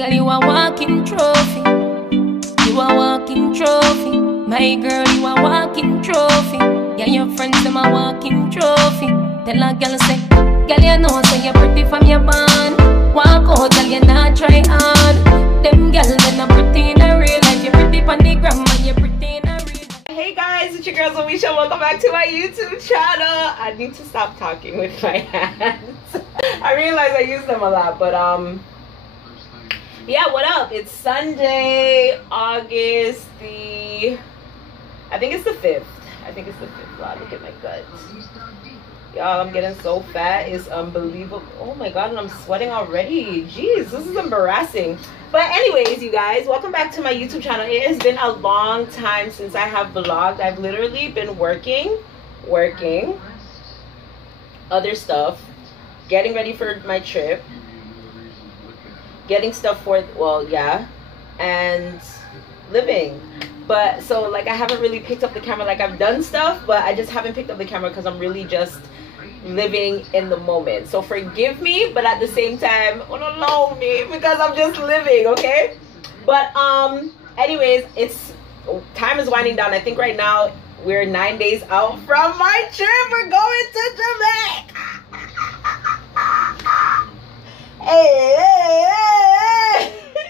Girl, you a walking trophy. You a walking trophy. My girl, you a walking trophy. Yeah, your friends, them a walking trophy. Tell a girl say, girl, you know say you're pretty from your band. Walk out, girl, you not try hard. Them girls, they're not pretty in a real life. You're pretty on the gram, and you're pretty in a real life. Hey guys, it's your girl ZO-ESHAAA. Welcome back to my YouTube channel. I need to stop talking with my hands. I realize I use them a lot, but yeah, what up? It's Sunday, August the, I think it's the 5th. I think it's the 5th. Wow, look at my guts. Y'all, I'm getting so fat. It's unbelievable. Oh my god, and I'm sweating already. Jeez, this is embarrassing. But anyways, you guys, welcome back to my YouTube channel. It has been a long time since I have vlogged. I've literally been working, other stuff, getting ready for my trip, getting stuff for, well, yeah, and living. But so like I haven't really picked up the camera. Like I've done stuff, but I just haven't picked up the camera because I'm really just living in the moment. So forgive me, but at the same time, don't allow me because I'm just living, okay? But anyways, it's time is winding down. I think right now we're 9 days out from my trip. We're going to Jamaica. Hey.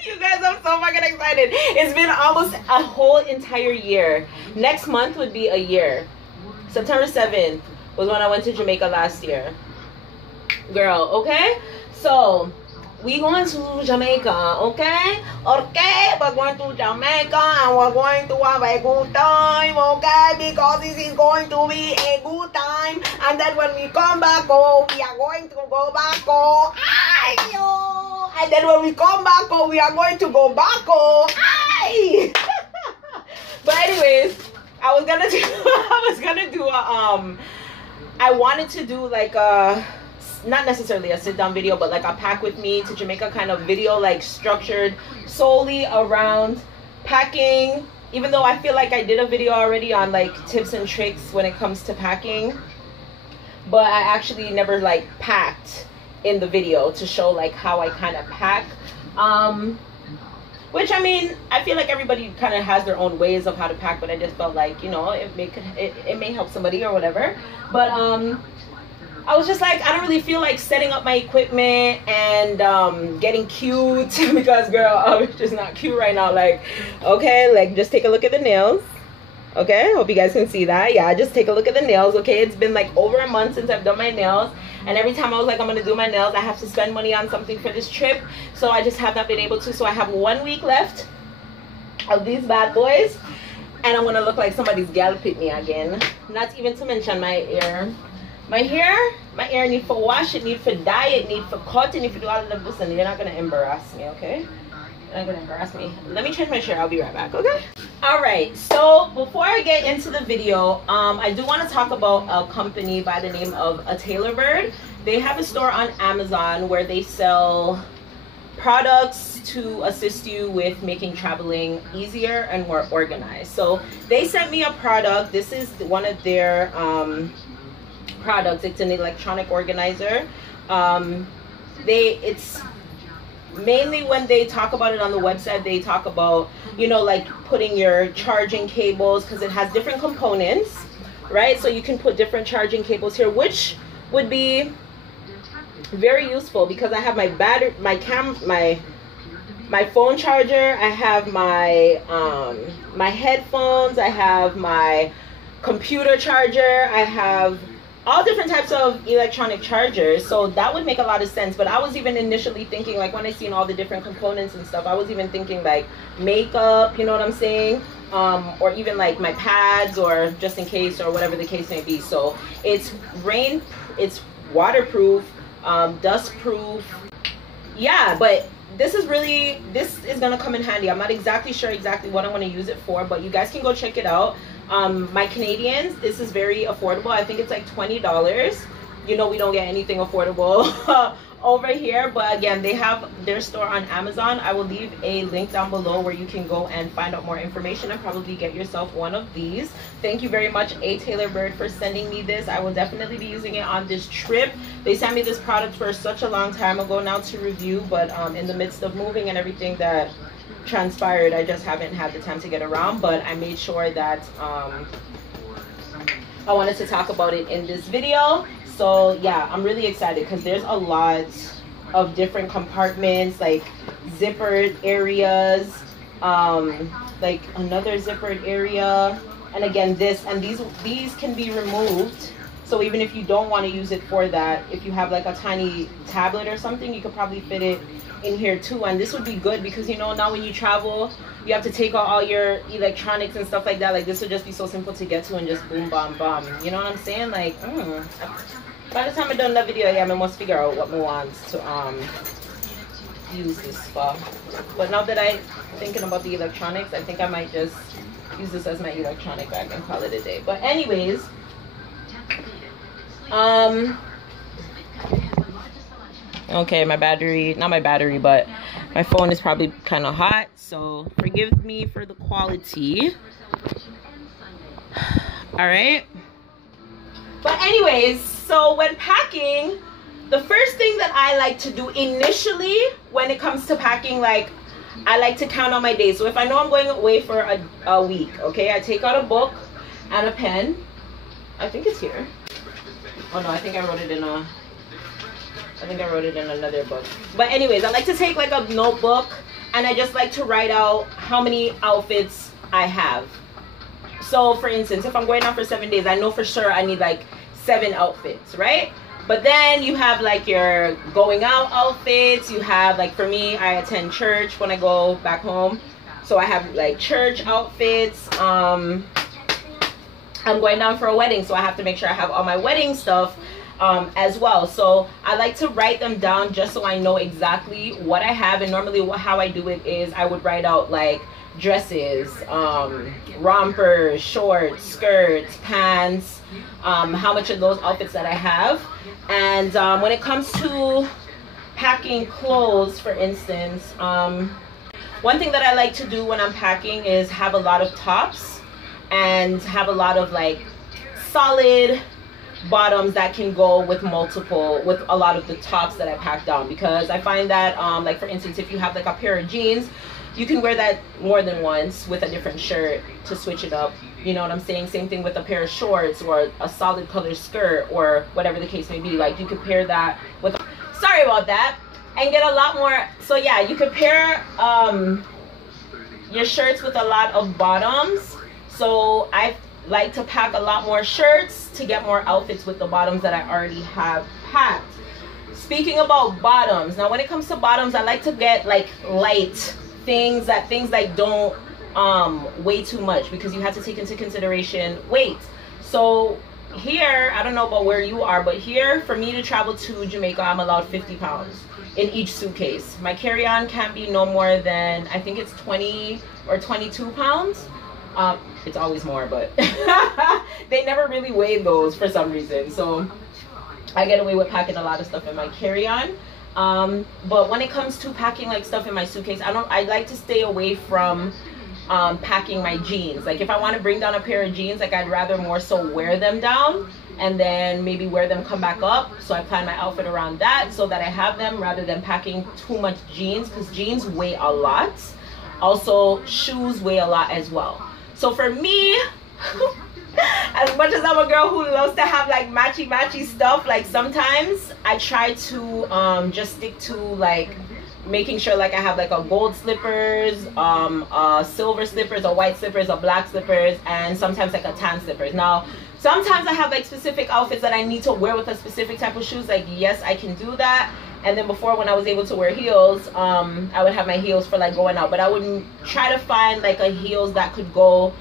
You guys, I'm so fucking excited. It's been almost a whole entire year. Next month would be a year. September 7th was when I went to Jamaica last year. Girl, okay? So, we going to Jamaica, okay? Okay, we're going to Jamaica and we're going to have a good time, okay? Because this is going to be a good time. And then when we come back home, we are going to go back home. And then when we come back home, we are going to go back home. But anyways, I wanted to do like a, not necessarily a sit down video, but like a pack with me to Jamaica kind of video, like structured solely around packing. Even though I feel like I did a video already on like tips and tricks when it comes to packing, but I actually never like packed in the video to show like how I kind of pack, which I mean, I feel like everybody kind of has their own ways of how to pack, but I just felt like, you know, it may help somebody or whatever. But I was just like, I don't really feel like setting up my equipment and getting cute because girl, I'm just not cute right now. Like, okay, like just take a look at the nails. Okay, hope you guys can see that. Yeah, just take a look at the nails. Okay, it's been like over a month since I've done my nails, and every time I was like, I'm gonna do my nails, I have to spend money on something for this trip, so I just have not been able to. So I have 1 week left of these bad boys, and I'm gonna look like somebody's gal pit me again. Not even to mention my hair. My hair need for wash, it need for dye, it need for cut, it need for do all of this. Listen, you're not gonna embarrass me, okay? You're not gonna embarrass me. Let me change my shirt. I'll be right back, okay? All right, so before I get into the video, I do want to talk about a company by the name of Atailorbird. They have a store on Amazon where they sell products to assist you with making traveling easier and more organized. So they sent me a product. This is one of their products. It's an electronic organizer. It's mainly when they talk about it on the website, they talk about, you know, like putting your charging cables, because it has different components, right? So you can put different charging cables here, which would be very useful because I have my battery, my phone charger, I have my my headphones, I have my computer charger, I have all different types of electronic chargers. So that would make a lot of sense. But I was even initially thinking, like when I seen all the different components and stuff, I was even thinking like makeup, you know what I'm saying, or even like my pads, or just in case, or whatever the case may be. So it's waterproof, dust proof, yeah. But this is gonna come in handy. I'm not exactly sure what I'm gonna use it for, but you guys can go check it out. My Canadians, this is very affordable. I think it's like $20. You know, we don't get anything affordable over here. But again, they have their store on Amazon. I will leave a link down below where you can go and find out more information and probably get yourself one of these. Thank you very much, Atailorbird, for sending me this. I will definitely be using it on this trip. They sent me this product for such a long time ago now to review, but in the midst of moving and everything that transpired, I just haven't had the time to get around. But I made sure that I wanted to talk about it in this video. So yeah, I'm really excited because there's a lot of different compartments, like zippered areas, like another zippered area, and again this, and these can be removed. So even if you don't want to use it for that, if you have like a tiny tablet or something, you could probably fit it in here too. And this would be good because, you know, now when you travel, you have to take out all your electronics and stuff like that. Like this would just be so simple to get to and just boom, bam, bam. You know what I'm saying? Like, by the time I done the video, yeah, I must figure out what I want to use this for. But now that I'm thinking about the electronics, I think I might just use this as my electronic bag and call it a day. But anyways, okay, my battery, not my battery, but my phone is probably kind of hot, so forgive me for the quality. All right. But anyways, so when packing, the first thing that I like to do initially when it comes to packing, like, I like to count on my days. So if I know I'm going away for a week, okay, I take out a book and a pen. I think it's here. Oh no, I think I wrote it in another book. But anyways, I like to take like a notebook and I just like to write out how many outfits I have. So for instance, if I'm going out for 7 days, I know for sure I need like 7 outfits, right? But then you have like your going out outfits. You have, like, for me, I attend church when I go back home, so I have like church outfits. I'm going down for a wedding, so I have to make sure I have all my wedding stuff as well. So I like to write them down just so I know exactly what I have. And normally how I do it is I would write out like dresses, rompers, shorts, skirts, pants, how much of those outfits that I have. And when it comes to packing clothes, for instance, one thing that I like to do when I'm packing is have a lot of tops and have a lot of like solid bottoms that can go with a lot of the tops that I pack down, because I find that like for instance, if you have like a pair of jeans, you can wear that more than once with a different shirt to switch it up. You know what I'm saying? Same thing with a pair of shorts or a solid color skirt or whatever the case may be. Like you could pair that with, sorry about that, and get a lot more. So yeah, you could pair your shirts with a lot of bottoms. So I like to pack a lot more shirts to get more outfits with the bottoms that I already have packed. Speaking about bottoms, now when it comes to bottoms, I like to get like light things that don't weigh too much, because you have to take into consideration weight. So here, I don't know about where you are, but here for me to travel to Jamaica, I'm allowed 50 pounds in each suitcase. My carry-on can't be no more than, I think it's 20 or 22 pounds. It's always more, but they never really weigh those for some reason. So I get away with packing a lot of stuff in my carry-on. But when it comes to packing like stuff in my suitcase, I like to stay away from packing my jeans. Like if I want to bring down a pair of jeans, like I'd rather more so wear them down and then maybe wear them, come back up. So I plan my outfit around that so that I have them, rather than packing too much jeans, because jeans weigh a lot. Also, shoes weigh a lot as well. So for me, as much as I'm a girl who loves to have like matchy stuff, like sometimes I try to just stick to like making sure like I have like a gold slippers, silver slippers, or white slippers, or black slippers, and sometimes like a tan slippers. Now sometimes I have like specific outfits that I need to wear with a specific type of shoes. Like yes, I can do that. And then before, when I was able to wear heels, I would have my heels for like going out, but I would try to find like a heels that could go,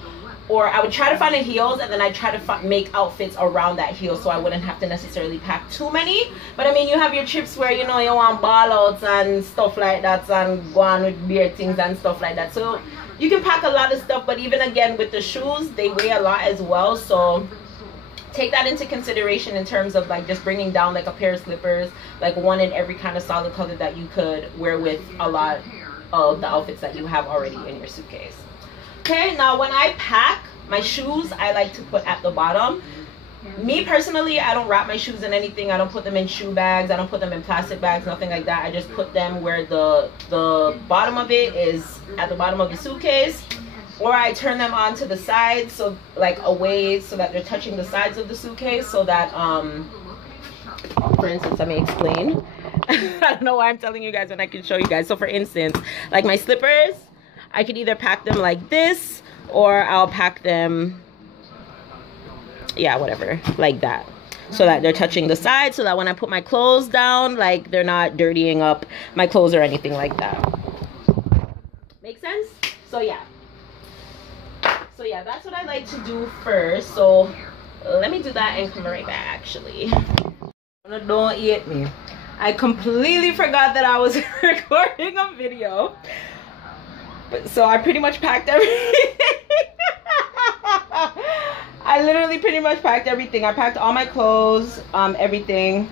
or I would try to find a heels and then I try to make outfits around that heel, so I wouldn't have to necessarily pack too many. But I mean, you have your trips where, you know, you want ball outs and stuff like that, and go on with beer things and stuff like that. So you can pack a lot of stuff, but even again with the shoes, they weigh a lot as well. So take that into consideration in terms of like just bringing down like a pair of slippers, like one in every kind of solid color that you could wear with a lot of the outfits that you have already in your suitcase. Okay, now when I pack my shoes, I like to put at the bottom. Me personally, I don't wrap my shoes in anything. I don't put them in shoe bags. I don't put them in plastic bags, nothing like that. I just put them where the bottom of it is at the bottom of the suitcase, or I turn them onto the sides, so like away, so that they're touching the sides of the suitcase, so that for instance, let me explain. I don't know why I'm telling you guys when I can show you guys. So for instance, like my slippers, I could either pack them like this, or I'll pack them, yeah, whatever, like that, so that they're touching the side, so that when I put my clothes down, like they're not dirtying up my clothes or anything like that. Make sense? So yeah, that's what I like to do first. So let me do that and come right back. Actually, don't eat me, I completely forgot that I was recording a video, so I pretty much packed everything. I literally pretty much packed everything. I packed all my clothes, everything.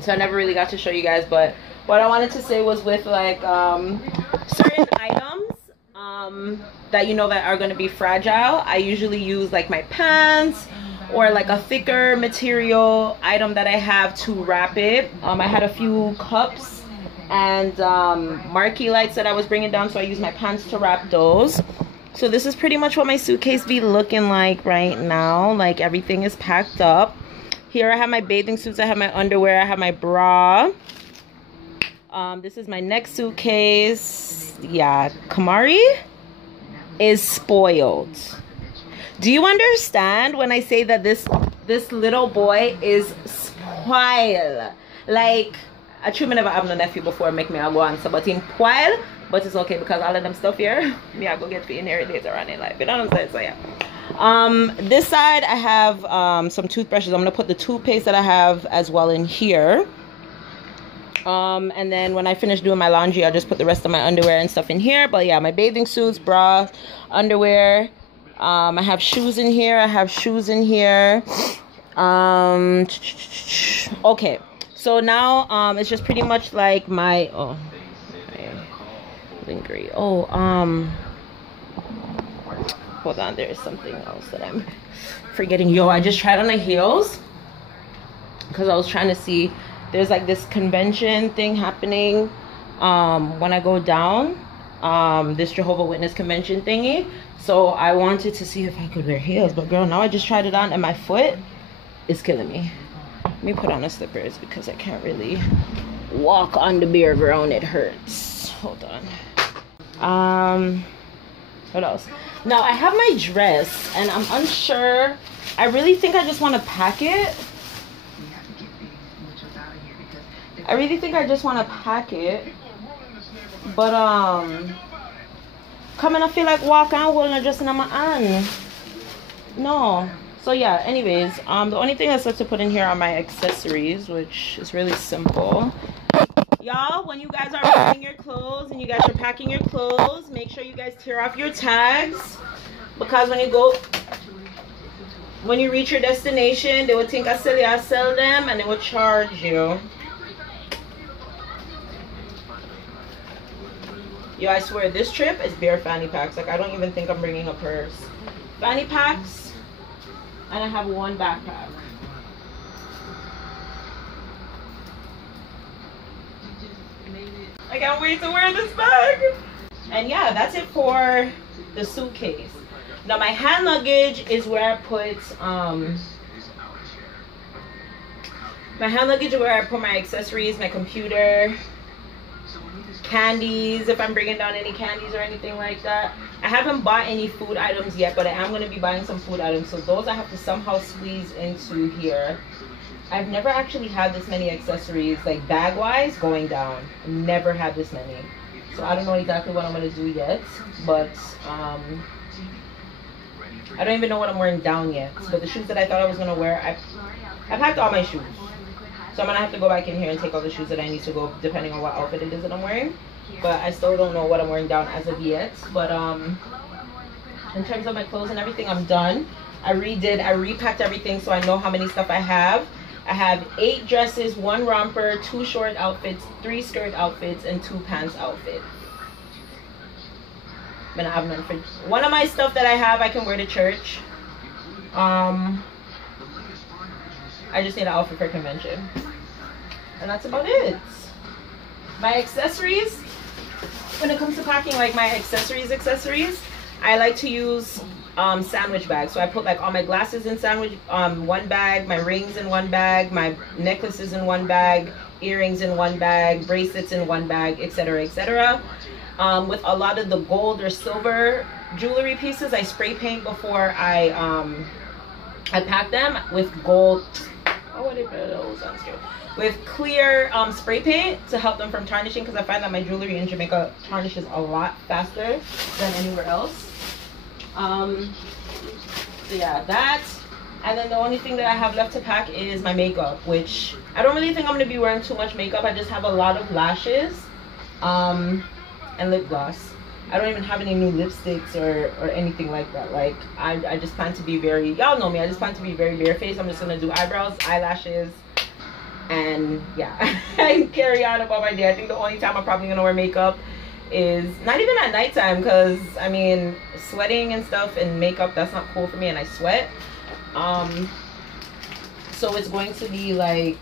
So I never really got to show you guys, but what I wanted to say was with like certain items that you know that are going to be fragile, I usually use like my pants or like a thicker material item that I have to wrap it. I had a few cups and marquee lights that I was bringing down, so I used my pants to wrap those. So this is pretty much what my suitcase be looking like right now. Like everything is packed up. Here I have my bathing suits, I have my underwear, I have my bra. This is my next suitcase. Yeah, Kamari is spoiled. Do you understand when I say that this little boy is spoiled? Like, I truly never have no nephew before make me go answer, but him spoiled. But it's okay because all of them stuff here, me I go get for inherit later on in life. You know what I'm saying? So yeah. This side I have some toothbrushes. I'm gonna put the toothpaste that I have as well in here. And then when I finish doing my laundry, I'll just put the rest of my underwear and stuff in here. But yeah, my bathing suits, bra, underwear. I have shoes in here. I have shoes in here. Okay. So now it's just pretty much like my hold on, there is something else that I'm forgetting. Yo, I just tried on the heels because I was trying to see, there's like this convention thing happening when I go down, this Jehovah's Witness convention thingy. So I wanted to see if I could wear heels, but girl, now I just tried it on and my foot is killing me. Let me put on the slippers because I can't really walk on the bare ground. It hurts. Hold on. What else? Now I have my dress and I'm unsure. I really think I just want to pack it. I really think I just want to pack it. But come and I feel like walking and holding a dress in my hand. No. So yeah, anyways, the only thing that's left to put in here are my accessories, which is really simple. Y'all, when you guys are packing your clothes and you guys are packing your clothes, make sure you guys tear off your tags, because when you reach your destination, they will think I sell them and they will charge you. Yo, I swear this trip is bare fanny packs. Like I don't even think I'm bringing a purse. Fanny packs, and I have one backpack. I can't wait to wear this bag. And yeah, that's it for the suitcase. Now my hand luggage is where I put my accessories, my computer, candies, if I'm bringing down any candies or anything like that. I haven't bought any food items yet, but I am going to be buying some food items, so those I have to somehow squeeze into here. I've never actually had this many accessories, like bag wise, going down. Never had this many, so I don't know exactly what I'm going to do yet, but I don't even know what I'm wearing down yet. But the shoes that I thought I was going to wear, I packed all my shoes. So I'm going to have to go back in here and take all the shoes that I need to go, depending on what outfit it is that I'm wearing. But I still don't know what I'm wearing down as of yet. But in terms of my clothes and everything, I'm done. I repacked everything so I know how many stuff I have. I have 8 dresses, 1 romper, 2 short outfits, 3 skirt outfits, and 2 pants outfits. But I have none for one of my stuff that I have I can wear to church. I just need an outfit for convention. And that's about it. My accessories, when it comes to packing, like my accessories, I like to use sandwich bags. So I put like all my glasses in one bag, my rings in one bag, my necklaces in one bag, earrings in one bag, bracelets in one bag, etc., etc. With a lot of the gold or silver jewelry pieces, I spray paint before I pack them with gold. Oh, what sounds good. With clear spray paint to help them from tarnishing, because I find that my jewelry in Jamaica tarnishes a lot faster than anywhere else. So yeah, that. And then the only thing that I have left to pack is my makeup, which I don't really think I'm going to be wearing too much makeup. I just have a lot of lashes and lip gloss. I don't even have any new lipsticks or anything like that. Like I just plan to be very, y'all know me, I just plan to be very barefaced. I'm just going to do eyebrows, eyelashes, and yeah, and carry on about my day. I think the only time I'm probably going to wear makeup is not even at nighttime, because I mean, sweating and stuff and makeup, that's not cool for me, and I sweat. So it's going to be like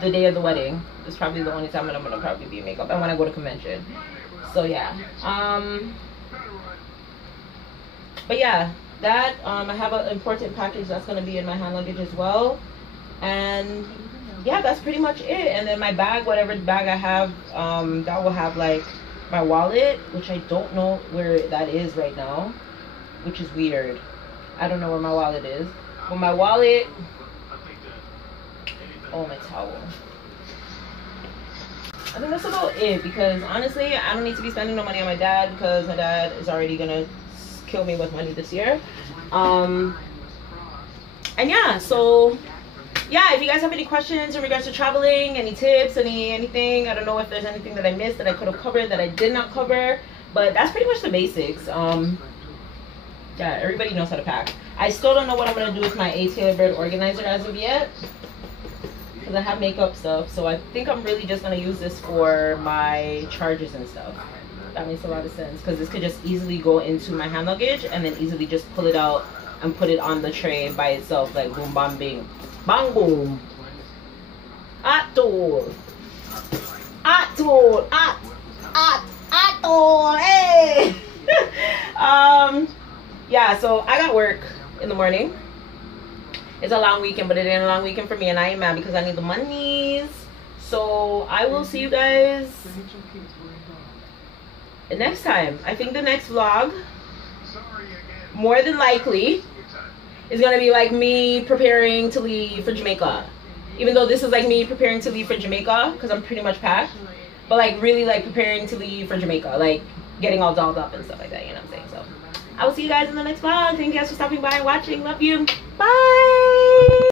the day of the wedding. It's probably the only time that I'm gonna probably be in makeup, and when I go to convention. So yeah, but yeah, that I have an important package that's gonna be in my hand luggage as well. And yeah, that's pretty much it. And then my bag, whatever bag I have, that will have like my wallet, which I don't know where that is right now, which is weird. I don't know where my wallet is. But my wallet, oh, my towel. I think that's about it, because honestly, I don't need to be spending no money on my dad, because my dad is already gonna kill me with money this year. And yeah, so yeah, if you guys have any questions in regards to traveling, any tips, anything, I don't know if there's anything that I missed that I could have covered that I did not cover, but that's pretty much the basics. Yeah, everybody knows how to pack. I still don't know what I'm gonna do with my Atailorbird organizer as of yet, because I have makeup stuff. So I think I'm really just gonna use this for my chargers and stuff. That makes a lot of sense, because this could just easily go into my hand luggage and then easily just pull it out and put it on the tray by itself, like boom, bam, bing, bang, boom. Atol, atol, atol, hey. Yeah, so I got work in the morning. It's a long weekend, but it ain't a long weekend for me, and I ain't mad because I need the monies. So I will see you guys next time. I think the next vlog, more than likely, is gonna be like me preparing to leave for Jamaica. Even though this is like me preparing to leave for Jamaica, because I'm pretty much packed, but like really like preparing to leave for Jamaica, like getting all dolled up and stuff like that, you know what I'm saying? So I will see you guys in the next vlog. Thank you guys for stopping by and watching. Love you. Bye.